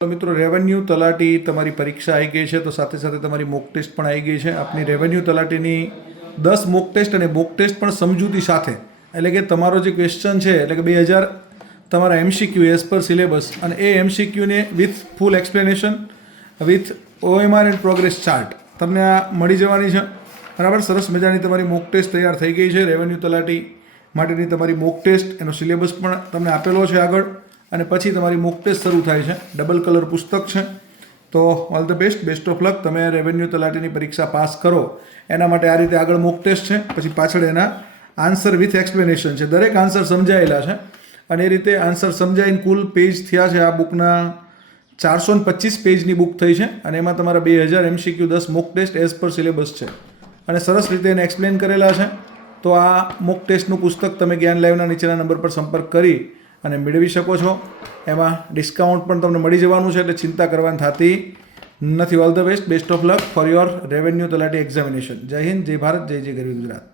તો મિત્રો રેવન્યુ તલાટી તમારી પરીક્ષા આવી ગઈ છે, તો સાથે સાથે તમારી મોક ટેસ્ટ પણ આવી ગઈ છે. આપની રેવન્યુ તલાટીની 10 મોક ટેસ્ટ અને મોક ટેસ્ટ પણ સમજૂતી સાથે, એટલે કે તમારો જે ક્વેશ્ચન છે એટલે કે 2000 તમારા એમસીક્યુ એઝ પર સિલેબસ, અને એ એમસીક્યુને with full explanation with OMR and progress chart તમને આ મળી જવાની છે. બરાબર, સરસ મજાની તમારી મોક ટેસ્ટ તૈયાર થઈ ગઈ છે. રેવન્યુ તલાટી માટેની તમારી મોક ટેસ્ટ, એનો સિલેબસ પણ તમને આપેલો છે આગળ, અને પછી તમારી મોક ટેસ્ટ શરૂ થાય છે. ડબલ કલર પુસ્તક છે. તો all the best, best of luck. તમે રેવન્યુ તલાટીની પરીક્ષા પાસ કરો એના માટે આ રીતે આગળ મોક ટેસ્ટ છે, પછી પાછળ એના આન્સર વિથ એક્સપ્લેનેશન છે. દરેક આન્સર સમજાયેલા છે, અને એ રીતે આન્સર સમજાઈને કુલ પેજ થયા છે. આ બુકના 425 પેજની બુક થઈ છે, અને એમાં તમારા 2000 MCQ 10 mock test as per syllabus છે, અને સરસ રીતે એને એક્સપ્લેન કરેલા છે. તો આ મોક ટેસ્ટનું પુસ્તક તમે જ્ઞાન લાઈવના નીચેના નંબર પર સંપર્ક કરી અને મેળવી શકો છો. એમાં ડિસ્કાઉન્ટ પણ તમને મળી જવાનું છે, એટલે ચિંતા કરવાની થતી નથી. All the best, best of luck for your revenue તલાટી એક્ઝામિનેશન. જય હિન્દ, જય ભારત, જય જય ગરવી ગુજરાત.